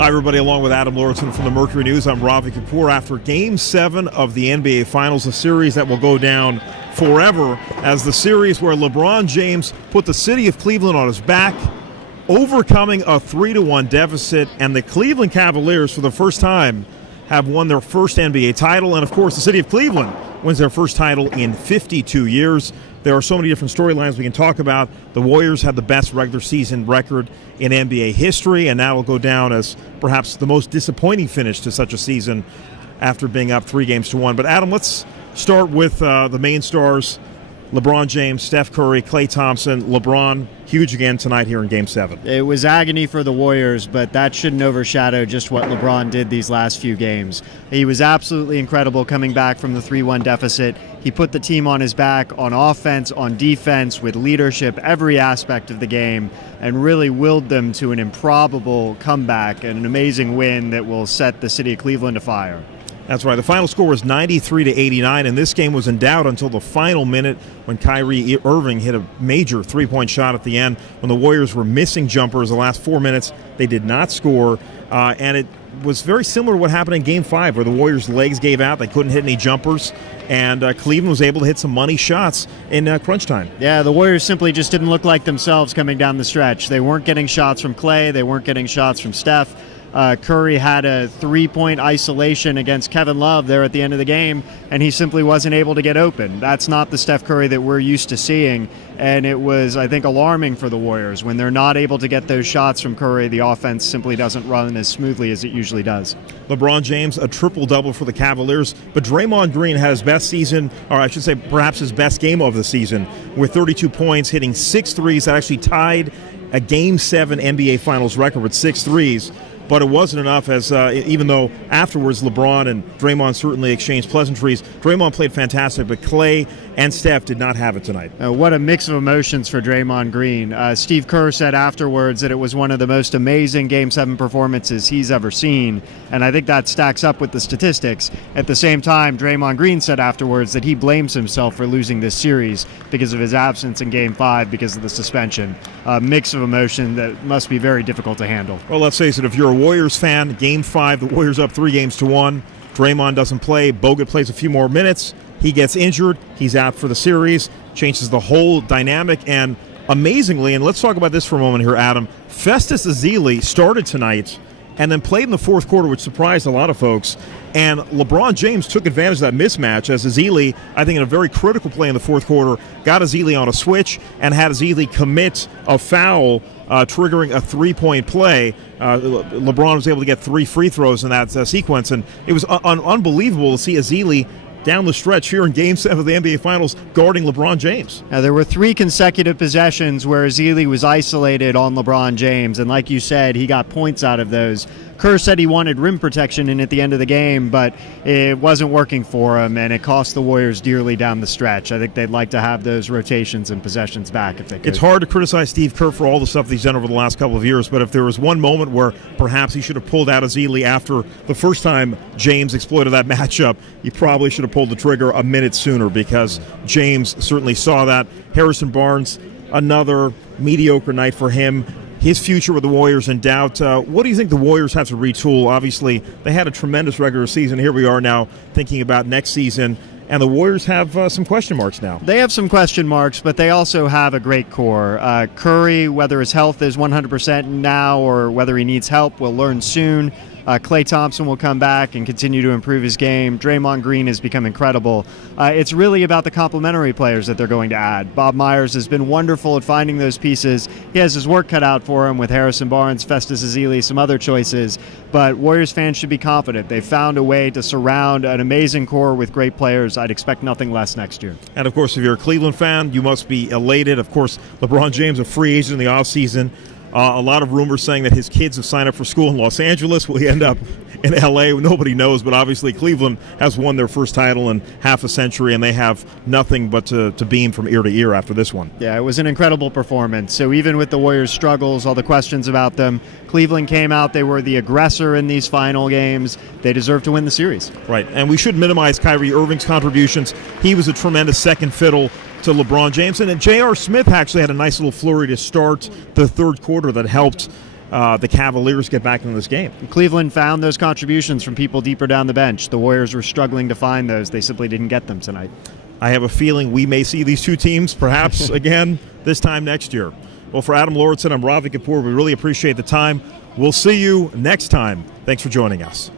Hi, everybody. Along with Adam Lauritsen from the Mercury News, I'm Ravi Kapoor. After Game 7 of the NBA Finals, a series that will go down forever as the series where LeBron James put the city of Cleveland on his back, overcoming a 3-1 deficit, and the Cleveland Cavaliers, for the first time, have won their first NBA title. And, of course, the city of Cleveland wins their first title in 52 years. There are so many different storylines we can talk about. The Warriors had the best regular season record in NBA history, and that will go down as perhaps the most disappointing finish to such a season after being up 3-1. But, Adam, let's start with the main stars, LeBron James, Steph Curry, Klay Thompson. LeBron, huge again tonight here in Game 7. It was agony for the Warriors, but that shouldn't overshadow just what LeBron did these last few games. He was absolutely incredible coming back from the 3-1 deficit. He put the team on his back on offense, on defense, with leadership, every aspect of the game, and really willed them to an improbable comeback and an amazing win that will set the city of Cleveland afire. That's right. The final score was 93-89, and this game was in doubt until the final minute when Kyrie Irving hit a major three-point shot at the end. When the Warriors were missing jumpers the last 4 minutes, they did not score, and it was very similar to what happened in Game 5, where the Warriors' legs gave out. They couldn't hit any jumpers, and Cleveland was able to hit some money shots in crunch time. Yeah, the Warriors simply just didn't look like themselves coming down the stretch. They weren't getting shots from Klay. They weren't getting shots from Steph. Curry had a three-point isolation against Kevin Love there at the end of the game, and he simply wasn't able to get open. That's not the Steph Curry that we're used to seeing, and it was, I think, alarming for the Warriors. When they're not able to get those shots from Curry, the offense simply doesn't run as smoothly as it usually does. LeBron James, a triple-double for the Cavaliers, but Draymond Green had his best season, or I should say perhaps his best game of the season, with 32 points, hitting 6 threes. That actually tied a Game 7 NBA Finals record with 6 threes. But it wasn't enough, as even though afterwards LeBron and Draymond certainly exchanged pleasantries. Draymond played fantastic, but Klay and Steph did not have it tonight. What a mix of emotions for Draymond Green. Steve Kerr said afterwards that it was one of the most amazing Game 7 performances he's ever seen, and I think that stacks up with the statistics. At the same time, Draymond Green said afterwards that he blames himself for losing this series because of his absence in Game 5 because of the suspension. A mix of emotion that must be very difficult to handle. Well, let's face it, if you're a Warriors fan, Game 5, the Warriors up 3-1. Draymond doesn't play. Bogut plays a few more minutes. He gets injured. He's out for the series. Changes the whole dynamic. And amazingly, and let's talk about this for a moment here, Adam, Festus Ezeli started tonight and then played in the fourth quarter, which surprised a lot of folks. And LeBron James took advantage of that mismatch as Ezeli, I think in a very critical play in the fourth quarter, got Ezeli on a switch and had Ezeli commit a foul, triggering a three-point play. LeBron was able to get 3 free throws in that sequence, and it was unbelievable to see Ezeli down the stretch here in Game 7 of the NBA Finals guarding LeBron James. Now, there were 3 consecutive possessions where Ezeli was isolated on LeBron James, and like you said, he got points out of those. Kerr said he wanted rim protection in at the end of the game, but it wasn't working for him, and it cost the Warriors dearly down the stretch. I think they'd like to have those rotations and possessions back if they could. It's hard to criticize Steve Kerr for all the stuff that he's done over the last couple of years, but if there was one moment where perhaps he should have pulled out Ezeli after the first time James exploited that matchup, he probably should have pulled the trigger a minute sooner, because James certainly saw that. Harrison Barnes, another mediocre night for him. His future with the Warriors in doubt. What do you think the Warriors have to retool? Obviously, they had a tremendous regular season. Here we are now thinking about next season, and the Warriors have some question marks now. They have some question marks, but they also have a great core. Curry, whether his health is 100% now or whether he needs help, we'll learn soon. Klay Thompson will come back and continue to improve his game. Draymond Green has become incredible. It's really about the complementary players that they're going to add. Bob Myers has been wonderful at finding those pieces. He has his work cut out for him with Harrison Barnes, Festus Ezeli, some other choices. But Warriors fans should be confident. They've found a way to surround an amazing core with great players. I'd expect nothing less next year. And, of course, if you're a Cleveland fan, you must be elated. Of course, LeBron James, a free agent in the offseason. A lot of rumors saying that his kids have signed up for school in Los Angeles. Will he end up in L.A.? Nobody knows, but obviously Cleveland has won their first title in half a century, and they have nothing but to beam from ear to ear after this one. Yeah, it was an incredible performance. So even with the Warriors' struggles, all the questions about them, Cleveland came out. They were the aggressor in these final games. They deserve to win the series. Right, and we should minimize Kyrie Irving's contributions. He was a tremendous second fiddle to LeBron James. And J.R. Smith actually had a nice little flurry to start the third quarter that helped the Cavaliers get back into this game. Cleveland found those contributions from people deeper down the bench. The Warriors were struggling to find those. They simply didn't get them tonight. I have a feeling we may see these two teams perhaps again this time next year. Well, for Adam Lauritsen, I'm Ravi Kapoor. We really appreciate the time. We'll see you next time. Thanks for joining us.